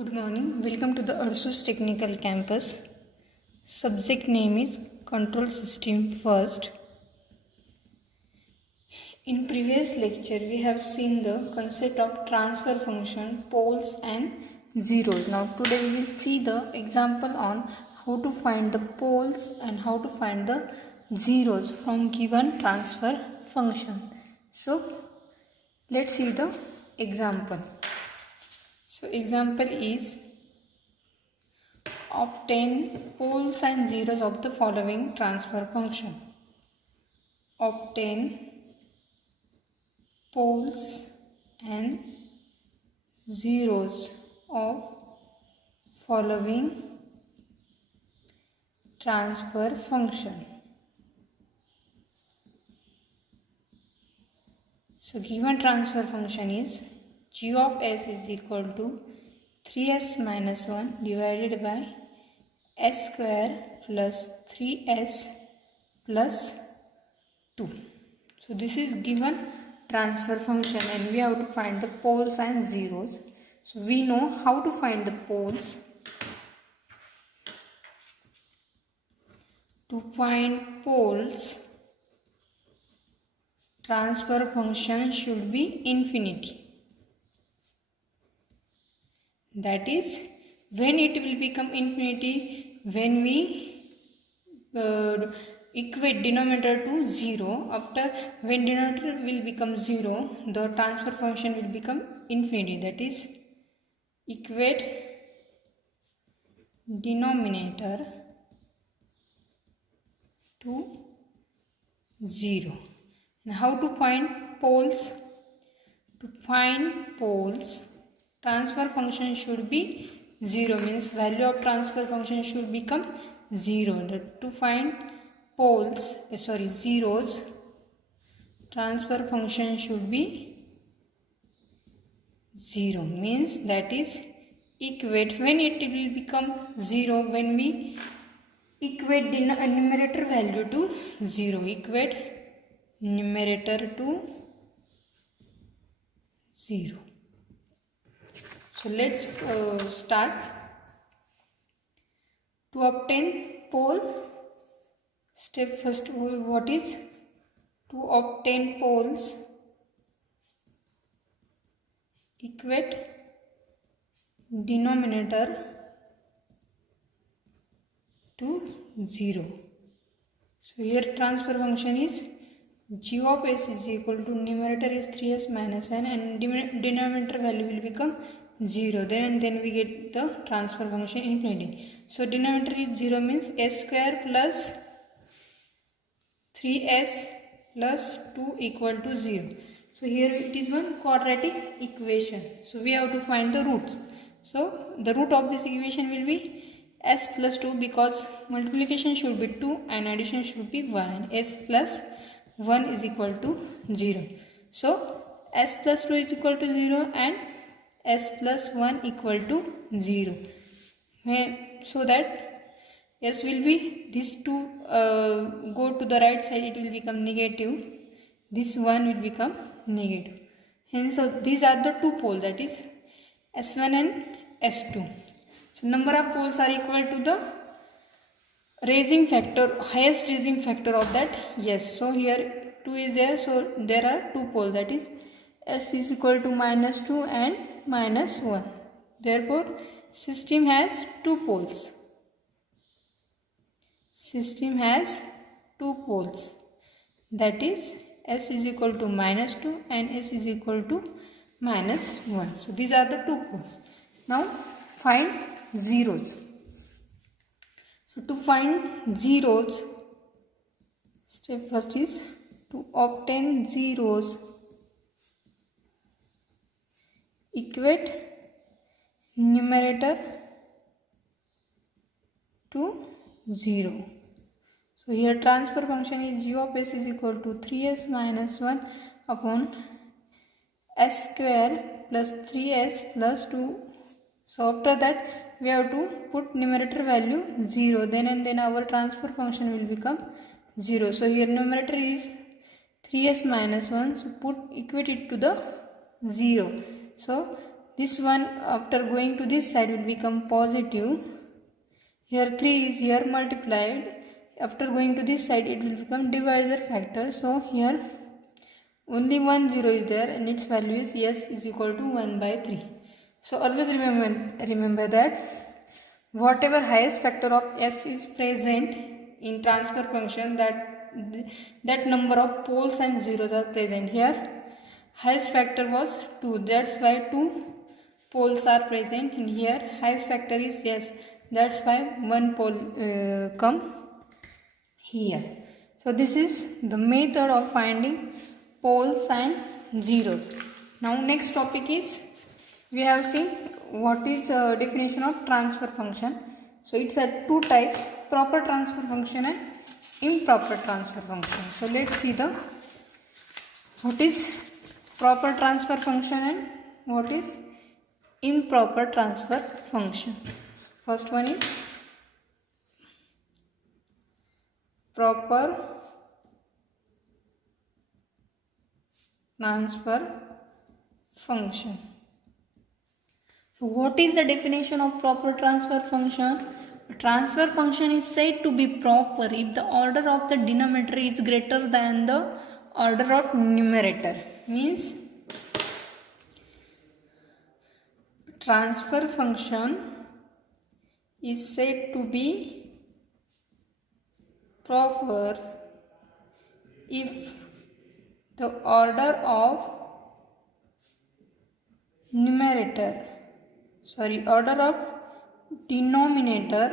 Good morning. Welcome to the Ursus Technical Campus. Subject name is Control System First. In previous lecture, we have seen the concept of transfer function, poles and zeros. Now today we will see the example on how to find the poles and how to find the zeros from given transfer function. So let's see the example. So example is obtain poles and zeros of the following transfer function. Obtain poles and zeros of following transfer function. So given transfer function is g of s is equal to 3s minus 1 divided by s square plus 3s plus 2. So this is given transfer function and we have to find the poles and zeros. So we know how to find the poles. To find poles, transfer function should be infinity. That is, when it will become infinity, when we equate denominator to 0. After when denominator will become 0, the transfer function will become infinity. That is, equate denominator to 0. And how to find poles? To find poles, transfer function should be 0, means value of transfer function should become 0. To find poles, zeros, transfer function should be 0, means that is equate, when it will become 0, when we equate the numerator value to 0, equate numerator to 0. So let's start. To obtain pole, step first, what is? To obtain poles, equate denominator to 0. So here transfer function is g of s is equal to numerator is 3s minus 1 and denominator value will become 0. Then we get the transfer function infinity. So denominator is 0, means s square plus 3s plus 2 equal to 0. So here it is one quadratic equation. So we have to find the roots. So the root of this equation will be s plus 2, because multiplication should be 2 and addition should be 1. S plus 1 is equal to 0. So s plus 2 is equal to 0 and s plus 1 equal to 0. So that s will be, this 2 go to the right side, it will become negative. This 1 will become negative. Hence, so these are the two poles, that is s1 and s2. So number of poles are equal to the raising factor, highest raising factor of that. Yes, so here 2 is there, so there are two poles, that is s is equal to minus 2 and minus 1. Therefore system has two poles. System has two poles, that is s is equal to minus 2 and s is equal to minus 1. So these are the two poles. Now find zeros. So to find zeros, step first is to obtain zeros, equate numerator to 0. So here transfer function is g of s is equal to 3s minus 1 upon s square plus 3s plus 2. So after that we have to put numerator value 0, then our transfer function will become 0. So here numerator is 3s minus 1, so equate it to the 0. So this one after going to this side will become positive. Here 3 is here multiplied. After going to this side it will become divisor factor. So here only one 0 is there and its value is s is equal to 1 by 3. So always remember that whatever highest factor of s is present in transfer function, that number of poles and zeros are present. Here highest factor was 2, that's why 2 poles are present. In here highest factor is s, that's why one pole come here. So this is the method of finding poles and zeros. Now next topic is, we have seen what is definition of transfer function. So it's at two types, proper transfer function and improper transfer function. So let's see the what is proper transfer function and what is improper transfer function. First one is proper transfer function. So what is the definition of proper transfer function? A transfer function is said to be proper if the order of the denominator is greater than the order of numerator. Means transfer function is said to be proper if the order of order of denominator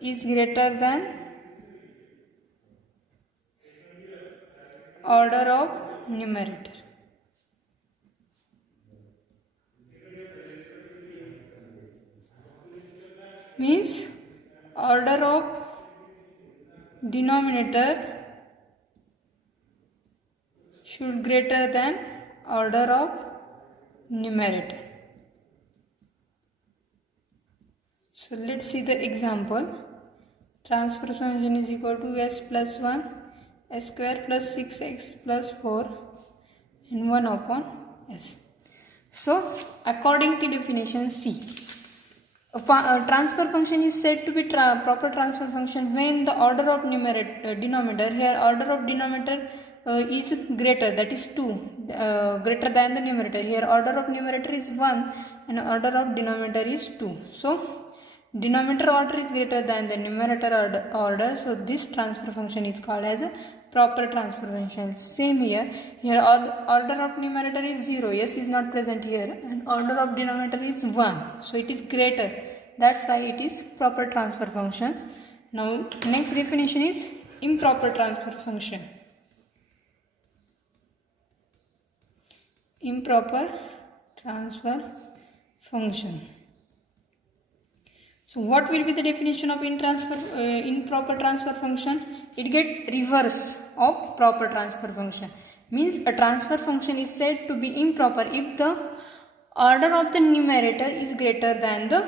is greater than order of numerator. Means order of denominator should greater than order of numerator. So let's see the example. Transfer function is equal to s plus 1 s square plus 6x plus 4 and 1 upon s. So according to definition C, a transfer function is said to be proper transfer function when the order of denominator, here order of denominator is greater, that is 2, greater than the numerator. Here order of numerator is 1 and order of denominator is 2. So denominator order is greater than the numerator order. So this transfer function is called as a proper transfer function. Same here. Here order of numerator is 0. S is not present here. And order of denominator is 1. So it is greater. That's why it is proper transfer function. Now next definition is improper transfer function. Improper transfer function. So what will be the definition of improper transfer function? It get reverse of proper transfer function. Means a transfer function is said to be improper if the order of the numerator is greater than the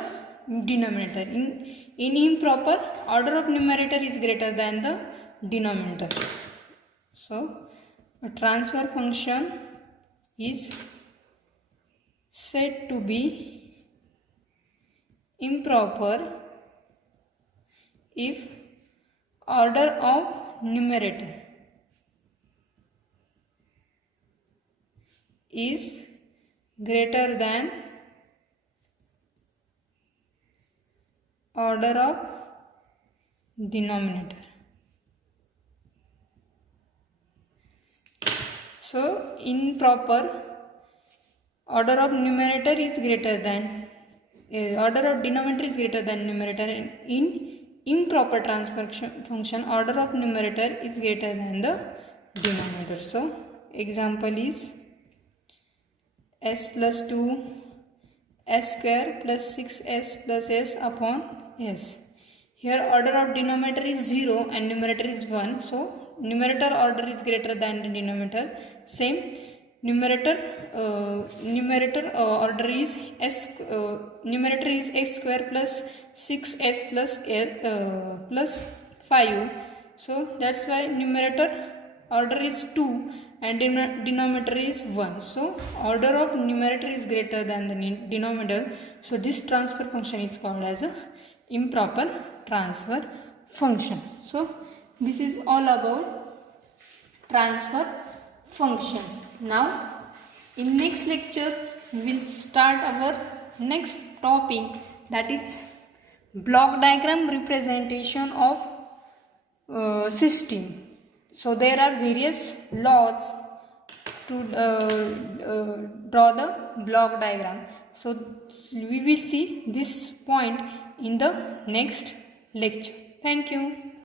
denominator. In improper, order of numerator is greater than the denominator. So a transfer function is said to be improper if order of numerator is greater than order of denominator. So improper, order of numerator is greater than order of denominator is greater than numerator, and in improper transfer function order of numerator is greater than the denominator. So example is s plus 2 s square plus 6s plus s upon s. Here order of denominator is 0 and numerator is 1. So numerator order is greater than the denominator. Same numerator order is numerator is x square plus 6s plus 5. So that's why numerator order is 2 and denominator is 1. So order of numerator is greater than the denominator. So this transfer function is called as a improper transfer function. So this is all about transfer function. Now in next lecture we will start our next topic, that is block diagram representation of system. So there are various laws to draw the block diagram. So we will see this point in the next lecture. Thank you.